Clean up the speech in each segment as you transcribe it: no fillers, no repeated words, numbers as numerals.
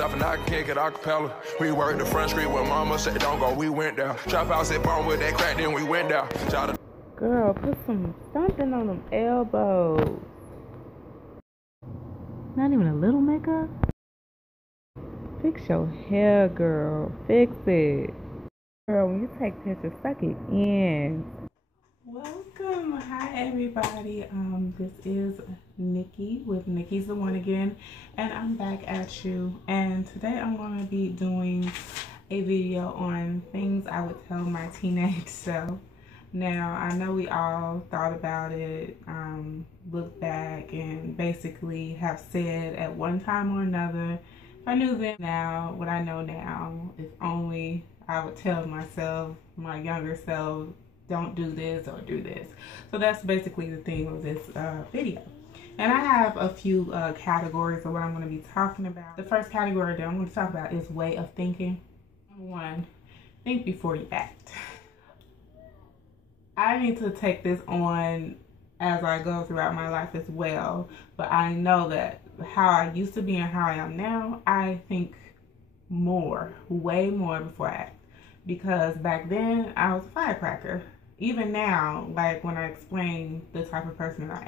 And I can kick it acapella. We worked the front street where mama said don't go, we went down. Trap house at bomb with that crack, then we went down. Girl, put something on them elbows. Not even a little makeup? Fix your hair, girl. Fix it. Girl, when you take pictures, suck it in. Welcome. Hi, everybody. This is Nikki with Nikki's the One Again, and I'm back at you. And today I'm going to be doing a video on things I would tell my teenage self. Now, I know we all thought about it, looked back, and basically have said at one time or another, if I knew then now, what I know now, if only I would tell myself, my younger self, don't do this or do this. So that's basically the theme of this video. And I have a few categories of what I'm going to be talking about. The first category that I'm going to talk about is way of thinking. Number one, think before you act. I need to take this on as I go throughout my life as well, but I know that how I used to be and how I am now, I think more, way more before I act. Because back then, I was a firecracker. Even now, like when I explain the type of person that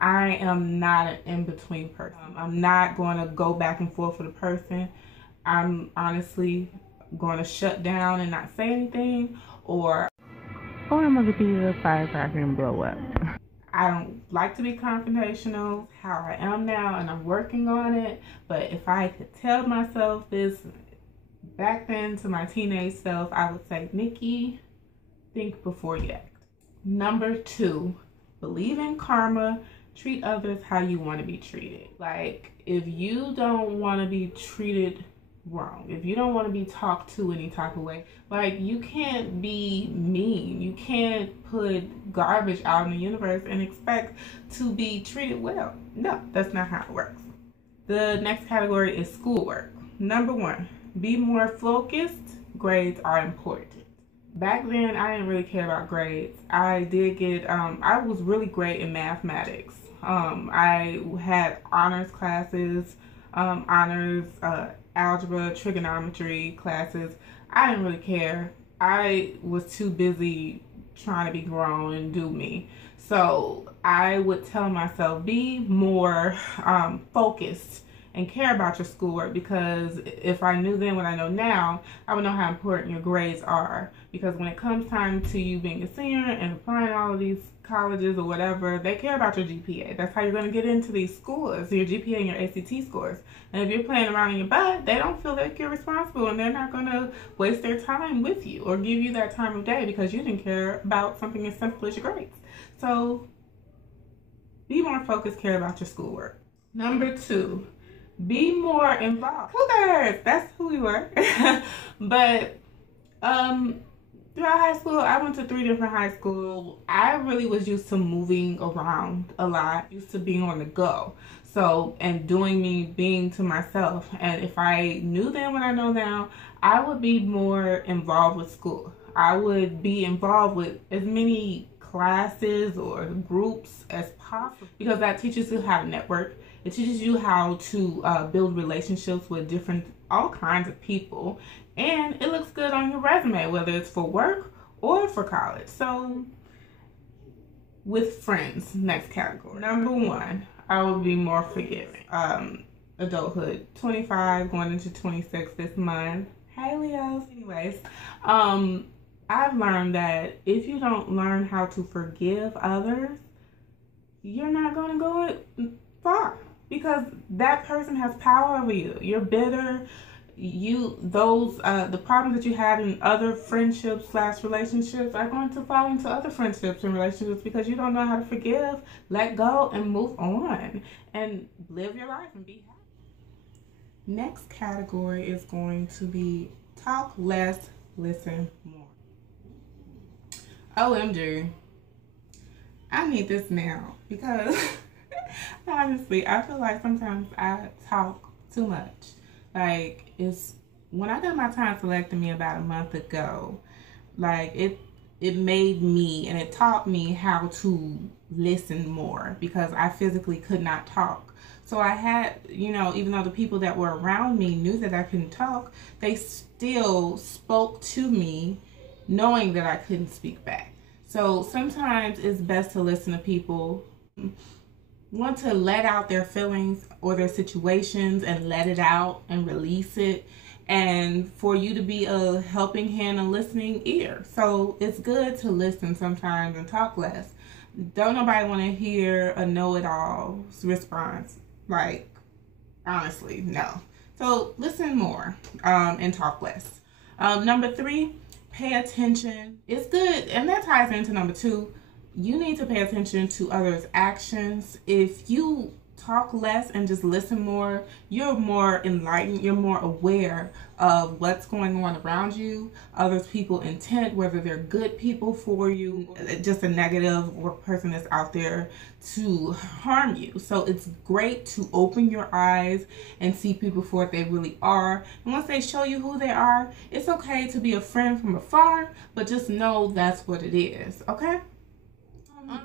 I am not an in-between person. I'm not going to go back and forth with a person. I'm honestly going to shut down and not say anything, or I'm going to be the firecracker and blow up. I don't like to be confrontational, how I am now, and I'm working on it. But if I could tell myself this back then to my teenage self, I would say, Nikki, think before you act. Number two, believe in karma. Treat others how you want to be treated. Like, if you don't want to be treated wrong, if you don't want to be talked to any type of way, like, you can't be mean. You can't put garbage out in the universe and expect to be treated well. No, that's not how it works. The next category is schoolwork. Number one, be more focused. Grades are important. Back then, I didn't really care about grades. I did get, I was really great in mathematics. I had honors classes, honors, algebra, trigonometry classes. I didn't really care. I was too busy trying to be grown and do me. So I would tell myself, be more focused and care about your schoolwork, because if I knew then what I know now, I would know how important your grades are. Because when it comes time to you being a senior and applying all of these colleges or whatever, they care about your GPA. That's how you're going to get into these schools, your GPA and your ACT scores. And if you're playing around in your butt, they don't feel like you're responsible, and they're not going to waste their time with you or give you that time of day because you didn't care about something as simple as your grades. So be more focused, care about your schoolwork. Number two, be more involved. Cougars, that's who we were. But throughout high school, I went to 3 different high schools. I really was used to moving around a lot, used to being on the go. So, and being to myself. And if I knew then what I know now, I would be more involved with school. I would be involved with as many classes or groups as possible, because that teaches you how to network. It teaches you how to build relationships with all kinds of people, and it looks good on your resume, whether it's for work or for college. So with friends, next category. Number one, I will be more forgiving. Adulthood, 25, going into 26 this month. Hey, Leos. Anyways, I've learned that if you don't learn how to forgive others, you're not going to go far, because that person has power over you. You're bitter. The problems that you had in other friendships / relationships are going to fall into other friendships and relationships, because you don't know how to forgive, let go, and move on and live your life and be happy. Next category is going to be talk less, listen more. OMG, I need this now, because honestly, I feel like sometimes I talk too much. Like, when I got my time selected me about a month ago, like it made me, and it taught me how to listen more, because I physically could not talk. So I had, you know, even though the people that were around me knew that I couldn't talk, they still spoke to me knowing that I couldn't speak back. So sometimes it's best to listen to people want to let out their feelings or their situations and let it out and release it, and for you to be a helping hand and listening ear. So it's good to listen sometimes and talk less. Don't nobody want to hear a know-it-all response. Like, honestly, no. So listen more and talk less. Number 3, pay attention. It's good, and that ties into number 2. You need to pay attention to others' actions. If you talk less and just listen more, you're more enlightened, you're more aware of what's going on around you, others people's intent, whether they're good people for you, just a negative or person that's out there to harm you. So it's great to open your eyes and see people for what they really are. And once they show you who they are, it's okay to be a friend from afar, but just know that's what it is, okay?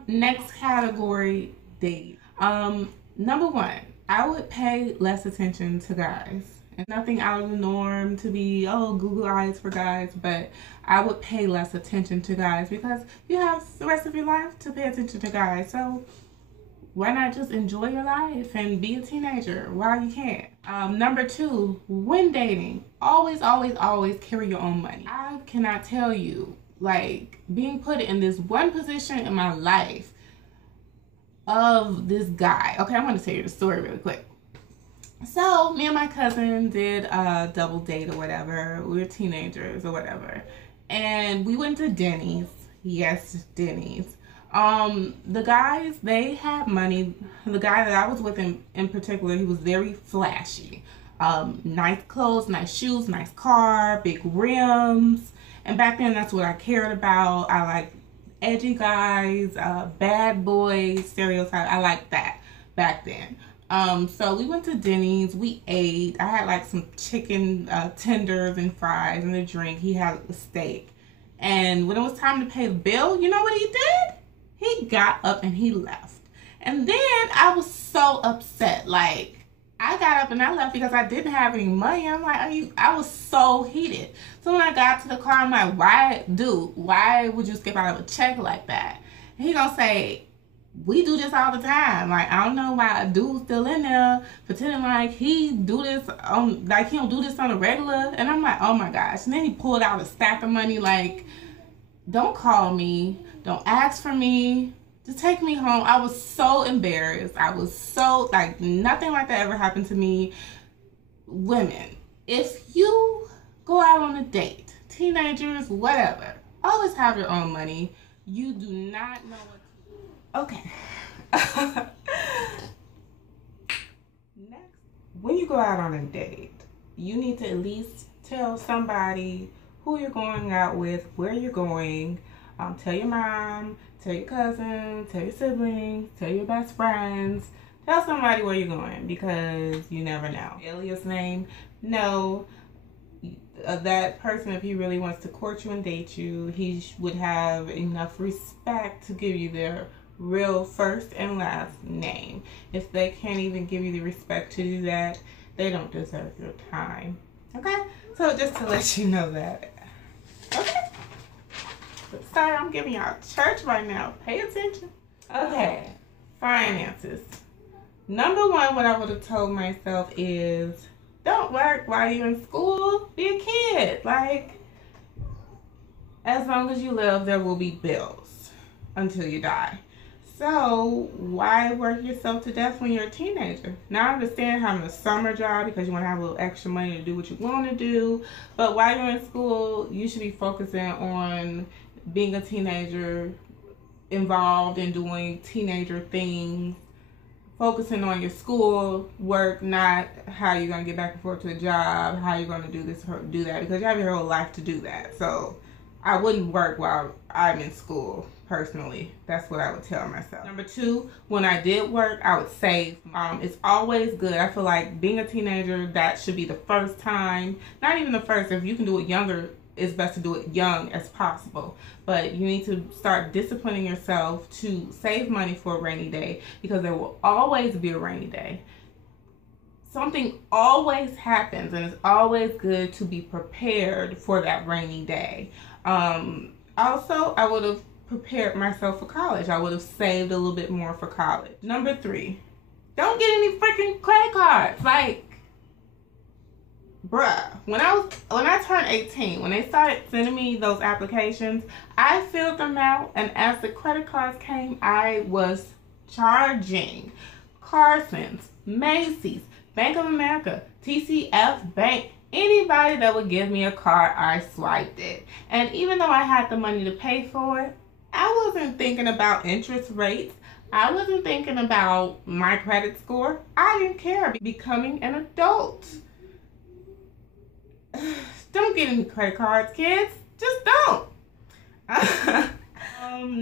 Next category, date. Number 1, I would pay less attention to guys. And nothing out of the norm to be, oh, Google eyes for guys, but I would pay less attention to guys because you have the rest of your life to pay attention to guys. So why not just enjoy your life and be a teenager while you can? Number 2, when dating, always, always, always carry your own money. I cannot tell you, like, being put in this one position in my life of this guy. Okay, I'm going to tell you the story really quick. So me and my cousin did a double date or whatever. We were teenagers or whatever, and we went to Denny's. Yes, Denny's. The guys, they had money. The guy that I was with in particular, he was very flashy. Nice clothes, nice shoes, nice car, big rims. And back then, that's what I cared about. I like edgy guys, bad boys, stereotype. I like that back then. So we went to Denny's. We ate. I had like some chicken tenders and fries and a drink. He had a steak. And when it was time to pay the bill, you know what he did? He got up and he left. And then I was so upset. Like, I got up and I left because I didn't have any money. I'm like, I was so heated. So when I got to the car, I'm like, why would you skip out of a check like that? And he gonna say, we do this all the time. Like, I don't know why a dude's still in there pretending like he do this like he don't do this on a regular. And I'm like, oh my gosh. And then he pulled out a stack of money like, don't call me, don't ask for me, just take me home. I was so embarrassed. I was so, like, nothing like that ever happened to me. Women, if you go out on a date, teenagers, whatever, always have your own money. You do not know what to do. Okay. Next, when you go out on a date, you need to at least tell somebody who you're going out with, where you're going. Tell your mom, tell your cousin, tell your siblings, tell your best friends. Tell somebody where you're going, because you never know. Alias name, no. That person, if he really wants to court you and date you, he would have enough respect to give you their real first and last name. If they can't even give you the respect to do that, they don't deserve your time. Okay? So just to let you know that. Okay? Sorry, I'm giving y'all church right now. Pay attention. Okay. Finances. Number 1, what I would have told myself is, don't work while you're in school. Be a kid. Like, as long as you live, there will be bills until you die. So why work yourself to death when you're a teenager? Now, I understand having a summer job because you want to have a little extra money to do what you want to do. But while you're in school, you should be focusing on being a teenager, involved in doing teenager things, focusing on your school work, not how you're going to get back and forth to a job, how you're going to do this or do that, because you have your whole life to do that. So I wouldn't work while I'm in school, personally. That's what I would tell myself. Number 2, when I did work, I would save. It's always good. I feel like being a teenager, that should be the first time, not even the first, if you can do it younger, it's best to do it young as possible. But you need to start disciplining yourself to save money for a rainy day, because there will always be a rainy day. something always happens, and it's always good to be prepared for that rainy day. Also, I would have prepared myself for college. I would have saved a little bit more for college. Number 3, don't get any freaking credit cards. Like, bruh, when I turned 18, when they started sending me those applications, I filled them out, and as the credit cards came, I was charging Carson's, Macy's, Bank of America, TCF Bank, anybody that would give me a card, I swiped it. And even though I had the money to pay for it, I wasn't thinking about interest rates. I wasn't thinking about my credit score. I didn't care. Becoming an adult. Don't get any credit cards, kids. Just don't.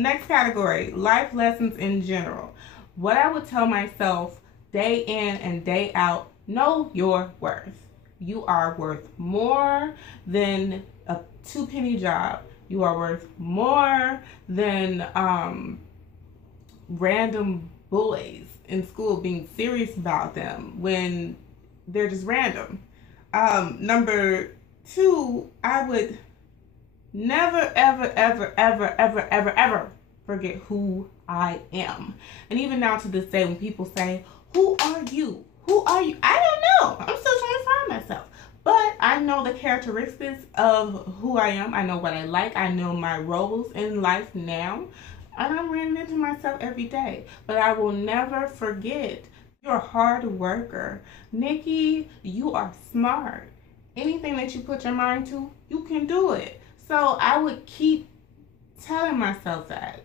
Next category, life lessons in general. What I would tell myself day in and day out, know your worth. You are worth more than a 2-penny job. You are worth more than random boys in school being serious about them when they're just random. Number 2, I would never, ever, ever, ever, ever, ever, ever forget who I am. And even now to this day, when people say, who are you? Who are you? I don't know. I'm still trying to find myself. But I know the characteristics of who I am. I know what I like. I know my roles in life now. And I'm running into myself every day. But I will never forget, you're a hard worker. Nikki, you are smart. Anything that you put your mind to, you can do it. So I would keep telling myself that.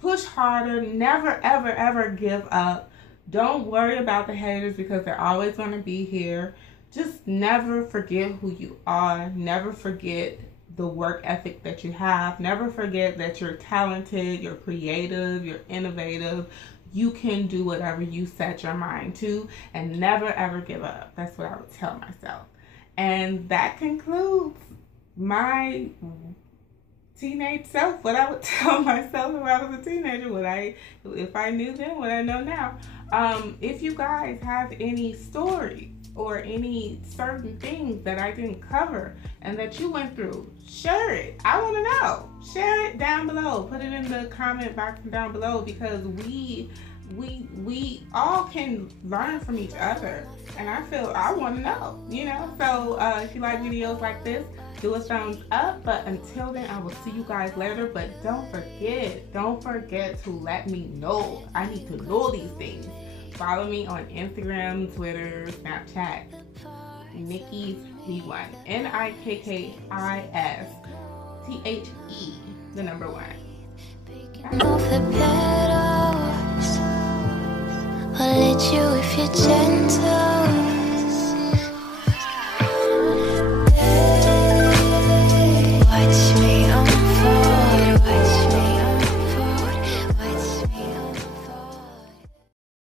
Push harder. Never, ever, ever give up. Don't worry about the haters because they're always going to be here. Just never forget who you are. Never forget the work ethic that you have. Never forget that you're talented, you're creative, you're innovative. You can do whatever you set your mind to, and never ever give up. That's what I would tell myself. And that concludes my teenage self, what I would tell myself if I was a teenager, if I knew then, what I know now. If you guys have any stories or any certain things that I didn't cover and that you went through, share it. I want to know. Share it down below. Put it in the comment box down below, because we all can learn from each other, and I want to know, you know. So if you like videos like this, do a thumbs up. But until then, I will see you guys later. But don't forget to let me know. I need to know these things. Follow me on Instagram, Twitter, Snapchat, Nikki's V1, NIKKISTHE, the number 1.